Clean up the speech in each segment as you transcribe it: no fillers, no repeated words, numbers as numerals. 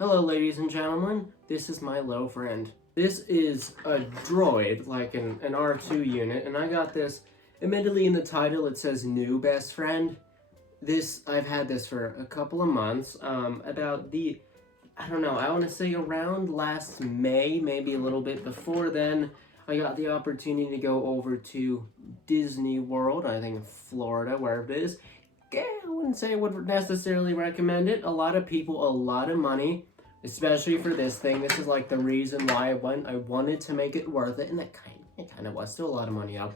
Hello ladies and gentlemen, this is my low friend. This is a droid, like an R2 unit, and I got this, admittedly in the title it says new best friend. I've had this for a couple of months, I don't know, I want to say around last May, maybe a little bit before then, I got the opportunity to go over to Disney World, I think in Florida, wherever it is. Yeah, I wouldn't say I would necessarily recommend it. A lot of people, a lot of money, especially for this thing. This is like the reason why I went. I wanted to make it worth it, and it kind of was. Still a lot of money out.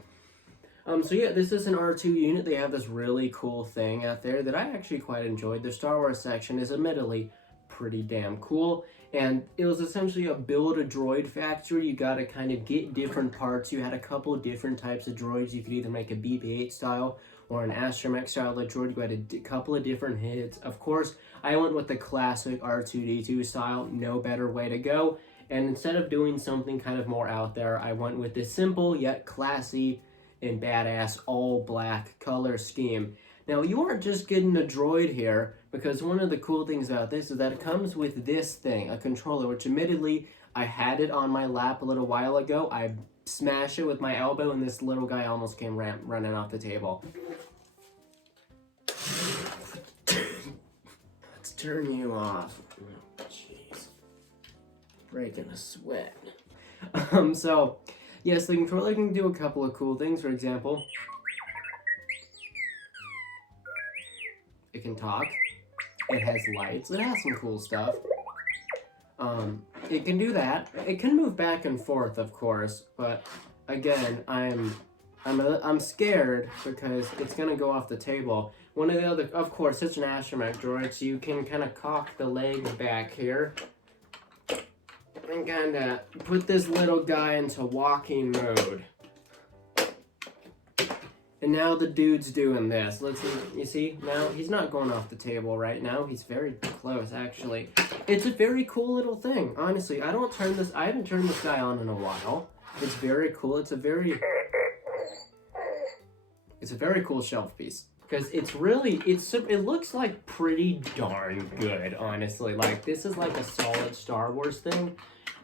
So yeah, this is an R2 unit. They have this really cool thing out there that I actually quite enjoyed. The Star Wars section is admittedly pretty damn cool, and it was essentially a build a droid factory. You got to kind of get different parts. You had a couple different types of droids. You could either make a BB-8 style or an astromech style of droid. You had a couple of different hits. Of course, I went with the classic R2-D2 style. No better way to go. And instead of doing something kind of more out there, I went with this simple yet classy and badass all black color scheme. Now, you aren't just getting a droid here, because one of the cool things about this is that it comes with this thing, a controller, which admittedly, I had it on my lap a little while ago. I smashed it with my elbow, and this little guy almost came running off the table. Let's turn you off. Oh, jeez. Breaking a sweat. So, yes, the controller can do a couple of cool things. For example, it can talk. It has lights. It has some cool stuff. It can do that. It can move back and forth, of course, but again, I'm scared because it's gonna go off the table. One of the other, of course, it's an astromech droid, so you can kind of cock the legs back here and kind of put this little guy into walking mode. And now the dude's doing this. Let's see, you see, now he's not going off the table right now. He's very close, actually. It's a very cool little thing, honestly. I haven't turned this guy on in a while. It's very cool. It's a very cool shelf piece. Because it looks like pretty darn good, honestly. Like, this is like a solid Star Wars thing.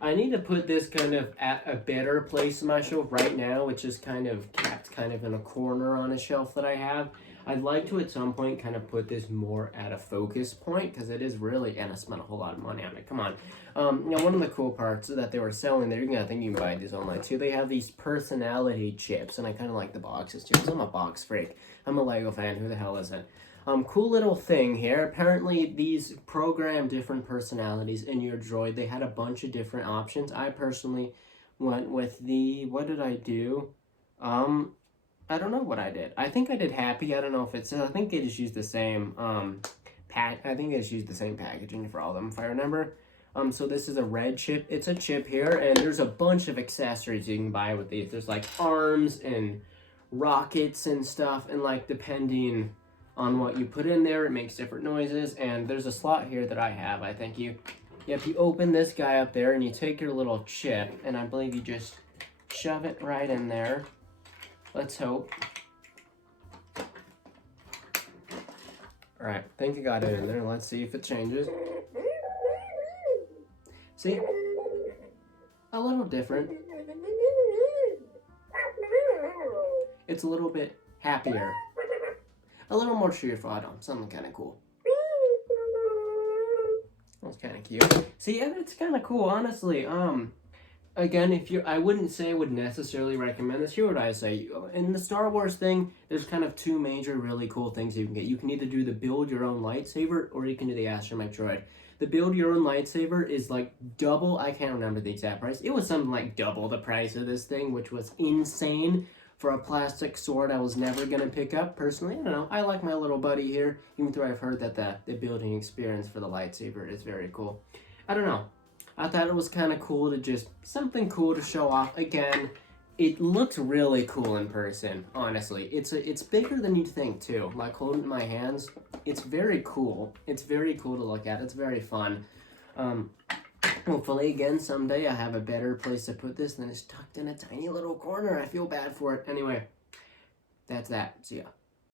I need to put this kind of at a better place in my shelf right now, which is kind of kept kind of in a corner on a shelf that I have. I'd like to at some point kind of put this more at a focus point, because it is really, and I spent a whole lot of money on it, come on. Now one of the cool parts that they were selling there, I think you can buy these online too, they have these personality chips, and I kind of like the boxes too, because I'm a box freak. I'm a Lego fan, who the hell isn't? Cool little thing here. Apparently, these program different personalities in your droid. They had a bunch of different options. I personally went with what did I do? I don't know what I did. I think I did happy. I don't know if it says. I think they just used the same I think they just used the same packaging for all of them, if I remember. So this is a red chip. It's a chip here, and there's a bunch of accessories you can buy with these. There's like arms and rockets and stuff, and like depending on what you put in there, it makes different noises. And there's a slot here that I have. I think you open this guy up there, and you take your little chip, and I believe you just shove it right in there. Let's hope. Alright, I think I got it in there. Let's see if it changes. See? A little different. It's a little bit happier. A little more cheerful. I don't know, something kind of cool. That's kind of cute. See, yeah, it's kind of cool, honestly. Again, I wouldn't say I would necessarily recommend this. Here would I say? In the Star Wars thing, there's kind of two major really cool things you can get. You can either do the build your own lightsaber, or you can do the astromech droid. The build your own lightsaber is like double, I can't remember the exact price. It was something like double the price of this thing, which was insane for a plastic sword I was never going to pick up. Personally, I don't know. I like my little buddy here, even though I've heard that the building experience for the lightsaber is very cool. I don't know. I thought it was kind of cool to just, something cool to show off. Again, it looks really cool in person, honestly. It's bigger than you'd think, too. Like, holding it in my hands, it's very cool. It's very cool to look at. It's very fun. Hopefully, again, someday I have a better place to put this than it's tucked in a tiny little corner. I feel bad for it. Anyway, that's that. See ya.